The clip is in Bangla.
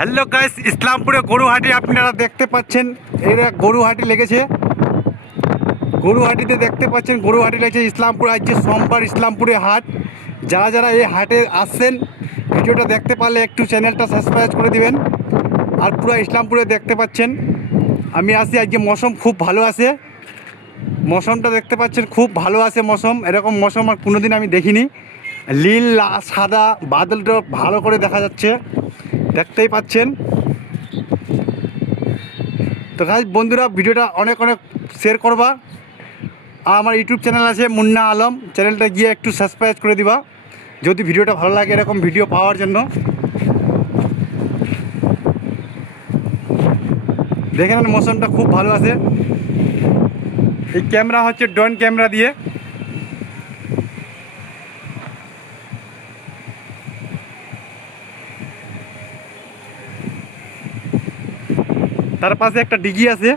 হ্যালো গাইস, ইসলামপুরে গরুহাটি আপনারা দেখতে পাচ্ছেন। এরা গরুহাটি লেগেছে। গরুহাটিতে দেখতে পাচ্ছেন গরুহাটি লেগেছে ইসলামপুর। আজকে সোমবার ইসলামপুরে হাট। যারা যারা এই হাটে আসছেন ভিডিওটা দেখতে পারলে একটু চ্যানেলটা সাবস্ক্রাইব করে দিবেন। আর পুরো ইসলামপুরে দেখতে পাচ্ছেন আমি আসি। আজকে মৌসুম খুব ভালো আছে। মৌসুমটা দেখতে পাচ্ছেন খুব ভালো আছে মৌসুম। এরকম মৌসুম আর কোনোদিন আমি দেখিনি। নীল সাদা বাদলটা ভালো করে দেখা যাচ্ছে, দেখতেই পাচ্ছেন। তো গাইস বন্ধুরা, ভিডিওটা অনেক অনেক শেয়ার করবা। আর আমার ইউটিউব চ্যানেল আছে মুন্না আলম, চ্যানেলটা গিয়ে একটু সাবস্ক্রাইব করে দিবা যদি ভিডিওটা ভালো লাগে এরকম ভিডিও পাওয়ার জন্য। দেখে নেন মৌসুমটা খুব ভালো আছে। এই ক্যামেরা হচ্ছে ড্রোন ক্যামেরা দিয়ে। তার পাশে একটা ডিগি আছে।